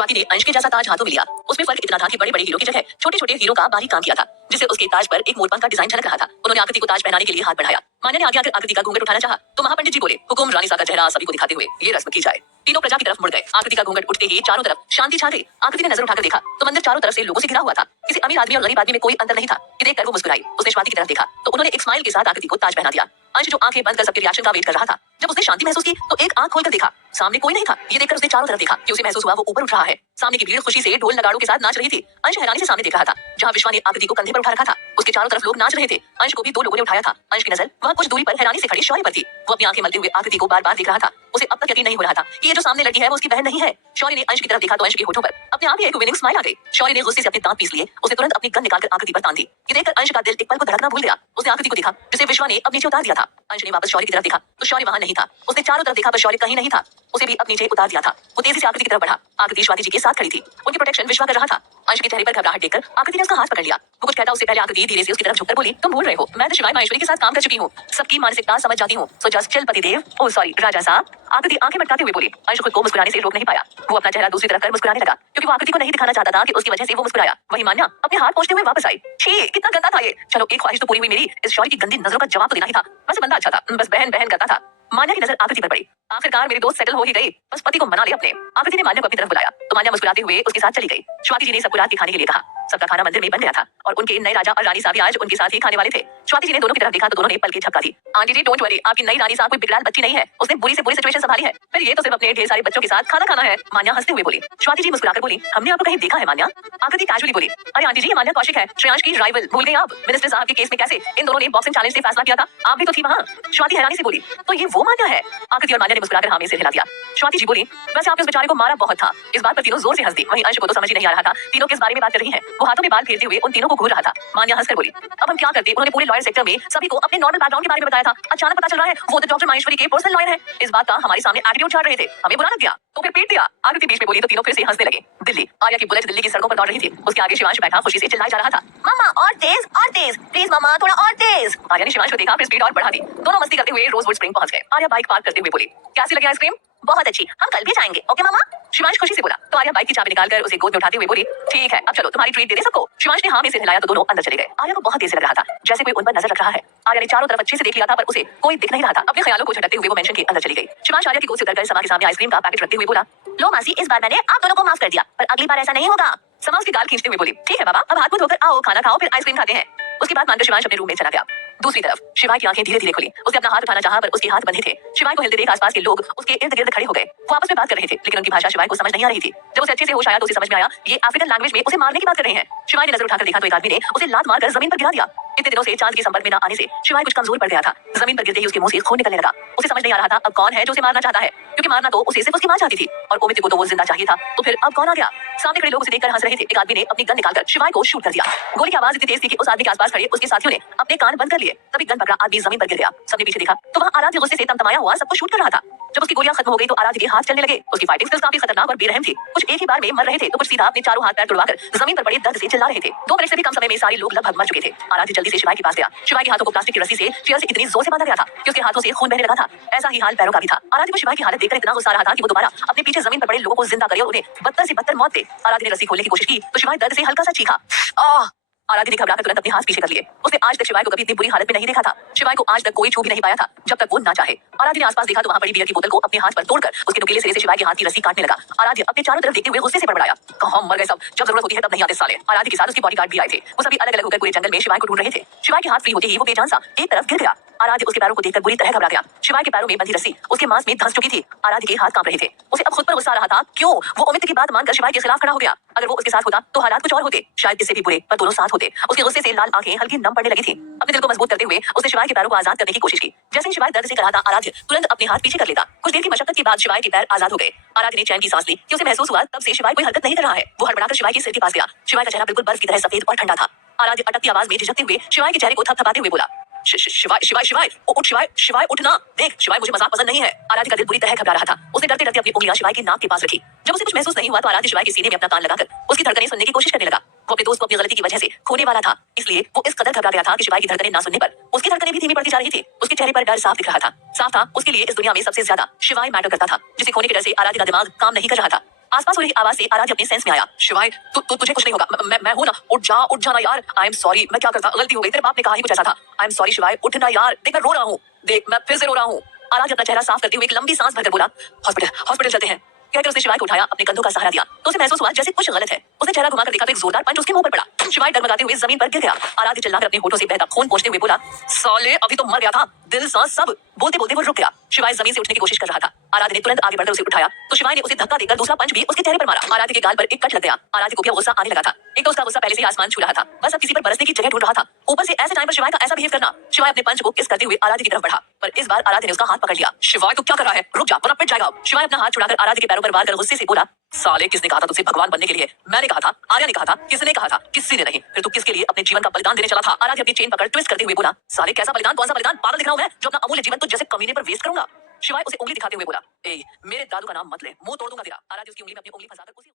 स्वाति ने अंश के जैसा ताज हाथों में लिया। उसमें फर्क इतना था कि बड़े बड़े हीरो की जगह छोटे छोटे हीरो का बारीक काम किया था, जिससे उसके ताज पर एक मोरपंख का डिजाइन झलक रहा था। उन्होंने आकृति को ताज पहनाने के लिए हाथ बढ़ाया। मान्या ने आगे आकर आकृति का घूंघट उठाना चाहा तो महापंडित जी बोले, हुकुम रानी सा का चेहरा सभी को दिखाते हुए ये रस्म की जाए। तीनों प्रजा की तरफ मुड़ गए। आकृति का घूंघट उठते ही चारों तरफ शांति छा गई। आकृति ने नजर उठाकर देखा तो मंदिर चारों तरफ से लोगों से घिरा हुआ था। किसी अमीर आदमी और गरीब आदमी में कोई अंतर नहीं था। ये देखकर वो मुस्कुराई। उसने स्वाति की तरफ देखा तो उन्होंने एक स्माइल के साथ आकृति को ताज पहना दिया। अंश जो आंखें बंद कर सबके रिएक्शन का वेट कर रहा था, जब उसने शांति महसूस की तो एक आंख खोलकर देखा, सामने कोई नहीं था। ये देखकर उसने चारों तरफ देखा कि उसे महसूस हुआ वो ऊपर उठ रहा है। सामने की भीड़ खुशी से ढोल नगाड़ों के साथ नाच रही थी। अंश हैरानी से सामने देख रहा था। जहां विश्वा ने आकृति को कंधे पर उठा रखा था, उसके चारों तरफ लोग नाच रहे थे। अंश को भी दो लोगों ने उठाया था। अंश की नजर वहां कुछ दूरी पर हैरानी से खड़ी शौर्य पर थी। वो अपनी आंखें मलते हुए आकृति को बार बार देख रहा था। उसे अब तक यकीन नहीं हो रहा था कि ये जो सामने लड़की है वो उसकी बहन नहीं है। शौर्य ने अंश की तरफ देखा तो अंश के होठों पर अपने आप ही एक विनिंग स्माइल आ गई। शौर्य ने गुस्से से अपने दांत पीस लिए। उसने तुरंत अपनी गन निकालकर आकृति पर तान दी। ये देखकर अंश का दिल एक पल को धड़कना भूल गया। उसने आकृति को देखा जिसे विश्वा ने अब नीचे उतार दिया था। अंश ने वापस शौर्य की तरफ देखा तो शौर्य वहां नहीं था। उसने चारों तरफ देखा पर शौर्य कहीं नहीं था। उसे भी अब नीचे उतार दिया था। वो तेजी से आकृति की तरफ बढ़ा। आकृति स्वाति जी के साथ खड़ी थी। उनकी प्रोटेक्शन विश्वा कर रहा था। अंश के चेहरे पर घबराहट देखकर आकृति ने उसका हाथ पकड़ लिया। वो कुछ कहता उससे पहले आकृति धीरे से उसकी तरफ झुककर बोली, तुम भूल रहे हो मैं तो शिवाय माहेश्वरी के साथ काम कर चुकी हूँ। सबकी मानसिकता समझ जाती हूँ। सो जस्ट चिल पतिदेव। ओह सॉरी राजा साहब। आकृति आंखें मटकाते हुए बोली। अंश खुद को मुस्कुराने से रोक नहीं पाया। वो अपना चेहरा दूसरी तरफ कर मुस्कुराने लगा क्योंकि वो आकृति को नहीं दिखाना चाहता था कि उसकी वजह से वो मुस्कुराया। वही मान्या अपने हाथ पहुंचते हुए वापस आई। छी कितना गंदा था ये। चलो एक ख्वाहिश तो पूरी हुई मेरी। इस शौर्य की गंदी नजरों का जवाब तो देना ही था। वैसे बंदा अच्छा था, बस बहन बहन करता था। मान्या की नजर आकृति पर पड़ी। आखिरकार मेरी दोस्त सेटल हो ही गई, बस पति को मना ले अपने। आकृति ने मान्या को अपनी तरफ बुलाया तो मान्या मुस्कुराते हुए उसके साथ चली गई। स्वाति जी ने सबको रात के खाने के लिए कहा। सबका खाना मंदिर में बन गया था और उनके नए राजा और रानी साहब भी आज उनके साथ ही खाने वाले थे। स्वाति जी ने दोनों की तरफ देखा तो दोनों ने पल की झपका दी। आंटी जी डोंट वरी, आपकी नई रानी साहब कोई बिगड़ैल बच्ची नहीं है। उसने बुरी से बुरी सिचुएशन संभाली है। फिर ये तो सिर्फ अपने ढेर सारे बच्चों के साथ खाना खाना है। मान्या हंसते हुए बोली। स्वाति जी मुस्कुराकर बोली, हमने आपको कहीं देखा है मान्या। आकृति कैजुअली बोली, अरे आंटी जी ये मान्या कौशिक है, श्रेयांश की राइवल। भूल गई आप? मिनिस्टर साहब के केस में कैसे इन दोनों ने बॉक्सिंग चैलेंज से फैसला किया था, आप भी तो थी वहां। स्वाति हैरानी से बोली, तो ये वो मान्या है? आकृति और मान्या ने मुस्कुराकर हामी से हिला दिया। स्वाति जी बोली, वैसे आपने उस बेचारे को मारा बहुत था। इस बात पर तीनों जोर से हंस दी। वहीं अंश को तो समझ ही नहीं आ रहा था तीनों किस बारे में बात कर रही हैं। वो हाथों में बाल फेरते हुए उन तीनों को घूर रहा था। मान्या हंसकर बोली, अब हम क्या करते? उन्होंने पूरे लॉयर सेक्टर में सभी को अपने नॉर्मल बैकग्राउंड के बारे में बताया था। अचानक पता चल रहा है वो तो डॉक्टर माहेश्वरी के पर्सनल लॉयर है। इस बात का हमारे सामने एटीट्यूड छाड़ रहे थे, हमें बुरा लग गया तो फिर पीट दिया। आकृति बीच में बोली तो तीनों फिर से हंसने लगे। दिल्ली आर्या की बुलेट दिल्ली की सड़कों पर दौड़ रही थी। उसके आगे शिवांश बैठा खुशी से चिल्लाया जा रहा था, मामा और तेज प्लीज मामा थोड़ा और तेज। आर्या ने शिवांश को देखा फिर स्पीड और बढ़ा दी। दोनों मस्ती करते हुए रोजवुड स्प्रिंग पहुंच गए। आर्या बाइक पार्क करते हुए बोली, कैसी लगी आइसक्रीम? बहुत अच्छी, हम कल भी जाएंगे। ओके मामा। शिवांश खुशी से बोला तो आर्या बाइक की चाबी निकालकर उसे गोद में उठाते हुए बोली, ठीक है अब चलो तुम्हारी ट्रीट दे दे सबको। शिवांश ने हाँ में सिर हिलाया तो दोनों अंदर चले गए। आर्या को बहुत तेज लग रहा था, जैसे कोई उन पर नजर रख रहा है। आर्या ने चारों तरफ अच्छे से देख लिया था पर उसे कोई दिख नहीं रहा था। अपने ख्यालों को झटकते हुए वो मेंशन के अंदर चली गई। शिवांश आर्या की गोद से उतरकर समा के सामने आइसक्रीम का पैकेट रखते हुए बोला, लो मासी इस बार मैंने आप दोनों को माफ कर दिया पर अगली बार ऐसा नहीं होगा। समा उसकी गाल खींचते हुए बोली, ठीक है बाबा अब हाथ मुंह धोकर आओ, खाना खाओ फिर आइसक्रीम खाते हैं। उसकी बात मानकर शिवांश अपने रूम में चला गया। दूसरी तरफ शिवाय की आंखें धीरे धीरे खुली। उसने अपना हाथ उठाना चाहा पर उसके हाथ बंधे थे। शिवाय को हिलते देख आसपास के लोग उसके इर्द गिर्द खड़े हो गए। वो आपस में बात कर रहे थे लेकिन उनकी भाषा शिवाय को समझ नहीं आ रही थी। जब उसे अच्छे से होश आया तो उसे समझ में आया ये अफ्रीकन लैंग्वेज में उसे मारने की बात कर रहे हैं। शिवाय ने नजर उठाकर देखा तो एक आदमी ने उसे लात मारकर जमीन पर गिरा दिया। इतने दिनों से चांद के संपर्क में न आने से शिवाय कुछ कमजोर पड़ गया था। जमीन पर गिरते ही उसके मुंह से खून निकलने लगा। उसे समझ नहीं आ रहा था अब कौन है जो उसे मारना चाहता है, क्योंकि मारना तो उसे सिर्फ उसकी मां चाहती थी और ओमित को तो वो जिंदा चाहिए था। तो फिर अब कौन आ गया? सामने खड़े लोग उसे देखकर हंस रहे थे। एक आदमी ने अपनी गन निकालकर शिवाय को शूट कर दिया। गोली की आवाज इतनी तेज थी कि उस आदमी के आसपास खड़े उसके साथियों ने अपने कान बंद कर लिए। तभी गन पकड़ा आदमी जमीन पर गिर गया। सबने पीछे देखा तो वहाँ आराध्य गुस्से से तमतमाया हुआ सबको शूट कर रहा था। जब उसकी गोलियां खत्म हो गई तो आराध्य के हाथ चलने लगे। उसकी फाइटिंग स्किल्स काफी खतरनाक और बेरहम थी। कुछ एक ही बार में मर रहे थे तो कुछ सीधा अपने चारों हाथ पैर तुड़वाकर जमीन पर पड़े दर्द से चिल्ला रहे थे। 2 मिनट से भी कम समय में सारे लोग लगभग मर चुके थे। आराध्य जल्दी से शिवाय के पास गया। शिवाय के हाथों को प्लास्टिक की रस्सी से चेयर से इतनी जोर से बांधा गया था कि उसके हाथों से खून बहने लगा था। ऐसा ही हाल पैरों का भी था। आराध्य को शिवाय की हालत देखकर इतना गुस्सा आ रहा था कि वो दोबारा अपने पीछे जमीन पर पड़े लोगों को जिंदा करे और उन्हें बदतर से बदतर मौत दे। आराध्य ने रस्सी खोलने की कोशिश की तो शिवाय दर्द से हल्का सा चीखा। आराध्य ने घबराकर तुरंत अपने हाथ पीछे कर लिए। उसने आज तक शिवाय को कभी इतनी बुरी हालत में नहीं देखा था। शिवाय को आज तक कोई छू भी नहीं पाया था जब तक वो ना चाहे। आराध्य ने आसपास देखा तो वहाँ पड़ी बियर की बोतल को अपने हाथ पर तोड़कर उसके नुकीले सिरे से शिवाय के हाथ की रस्सी काटने लगा। आराध्य अपने चारों तरफ देखते हुए गुस्से से बड़बड़ाया, कहाँ मर गए सब, जब जरूरत होती है तब नहीं आते साले। आराध्य के साथ उसके बॉडीगार्ड भी आए थे। वो सभी अलग अलग होकर पूरे जंगल में शिवाय को ढूंढ रहे थे। शिवाय के हाथ फ्री होते ही वो बेजान सा एक तरफ गिर गया। आराध्य उसके पैरों को देखकर बुरी तरह घबरा गया। शिवाय के पैरों में बंधी रस्सी उसके मांस में धंस चुकी थी। आराध्य के हाथ कांप रहे थे। उसे अब खुद पर गुस्सा आ रहा था, क्यों वो अमित की बात मानकर शिवाय के खिलाफ खड़ा हो गया। अगर वो उसके साथ होता तो हालात कुछ और होते, शायद इससे भी बुरे, पर दोनों साथ होते। उसके गुस्से से लाल आंखें हल्की नम पड़ने लगी थी। अपने दिल को मजबूत करते हुए उसने शिवाय के पैरों को आजाद करने की कोशिश की। जैसे ही शिवाय दर्द से कराता आराध्य तुरंत अपने हाथ पीछे कर लेता। कुछ देर की मशक्कत के बाद शिवाय के पैर आजाद हो गए। आराध्य ने चैन की सांस ली कि उसे महसूस हुआ तब से शिवाय कोई हरकत नहीं कर रहा है। वो हड़बड़ाकर शिवाय के सिर के पास गया। शिवाय का चेहरा बिल्कुल बर्फ की तरह सफेद और ठंडा था। आराध्य अटकती आवाज में झिझकते हुए शिवाय के चेहरे को थपथपाते हुए बोला, शिवाय शिवाय शिवाय उठ, शिवाय उठना, देख शिवाय मुझे मजाक पसंद नहीं है। आराध्य का दिल बुरी तरह घबरा रहा था। उसने डरते डरते अपनी उंगलियां शिवाय के नाक के पास रखी। जब उसे कुछ महसूस नहीं हुआ तो आराध्य शिवाय के सीने में अपना कान लगाकर उसकी धड़कनें सुनने की कोशिश करने लगा। वो अपने दोस्त को अपनी गलती की वजह से खोने वाला था, इसलिए वो इस कदर घबरा गया था कि शिवाय की धड़कनें ना सुनने पर उसकी धड़कनें भी धीमी पड़ती जा रही थी। उसके चेहरे पर डर साफ दिख रहा था। साफ था उसके लिए इस दुनिया में सबसे ज्यादा शिवाय मैटर करता था, जिसे खोने के डर से आराध्य का दिमाग काम नहीं कर रहा था। आसपास हो रही आवाज से आराध्य अपने सेंस में आया। शिवाय तुझे कुछ नहीं होगा, मैं हूं ना, उठ जाना यार। आई एम सॉरी, मैं क्या करता, गलती हो गई, तेरे बाप ने कहा ही कुछ ऐसा था। आई एम सॉरी शिवाय, उठना यार, देख मैं रो रहा हूँ, देख मैं फिर से रो रहा हूँ। आराध्य अपना चेहरा साफ करते हुए एक लंबी सांस भरकर बोला, हॉस्पिटल चलते हैं। कहकर उसने शिवाय को उठाया, अपने कंधों का सहारा दिया तो उसे महसूस हुआ जैसे कुछ गलत है। उसने चेहरा घुमाकर देखा तो एक जोरदार पंच उसके मुंह पर पड़ा। शिवाय डगमगाते हुए जमीन पर गिर गया। आराध्य चिल्लाकर अपने होठों से बहता खून पोंछते हुए बोला, साले अभी तो मर गया था, दिल सांस सब। बोलते बोलते वो रुक गया। शिवाय जमीन से उठने की कोशिश कर रहा था। आराध्य ने तुरंत आगे बढ़कर उसे उठाया तो शिवाय ने उसे धक्का देकर दूसरा पंच भी उसके चेहरे पर मारा। आराध्य के गाल पर एक कट लग गया। आराध्य को भी गुस्सा आने लगा था। एक तो उसका गुस्सा पहले से ही आसमान छू रहा था, बस अब किसी पर बरसने की जगह ढूंढ रहा था। ऊपर से ऐसे टाइम पर शिवाय का ऐसा बिहेव करना। शिवाय अपने पंच को किस करते हुए आराध्य की तरफ बढ़ा, पर इस बार आराध्य ने उसका हाथ पकड़ लिया। शिवाय तू क्या कर रहा है, रुक जा वरना पिट जाएगा। शिवाय अपना हाथ छुड़ाकर आराध्य के पैरों पर वार कर गुस्से से बोला, साले किसने कहा था तुझसे भगवान बनने के लिए? मैंने कहा था, आर्या ने कहा था, किसने कहा था? किसी ने नहीं। फिर तू किसके लिए अपने जीवन का बलिदान देने चला था? आराध्य अपनी चेन पकड़ ट्विस्ट करते हुए बोला, साले कैसा बलिदान, कौन सा बलिदान? पागल दिख रहा हूं मैं जो अपना अमूल्य जीवन तुझ जैसे कमीने पर वेस्ट करूंगा? शिवाय उसे उंगली दिखाते हुए बोला, ए मेरे दादू का नाम मत ले, मुंह तोड़ दूंगा तेरा। आराध्य उसकी उंगली में अपनी उंगली फंसाकर उसी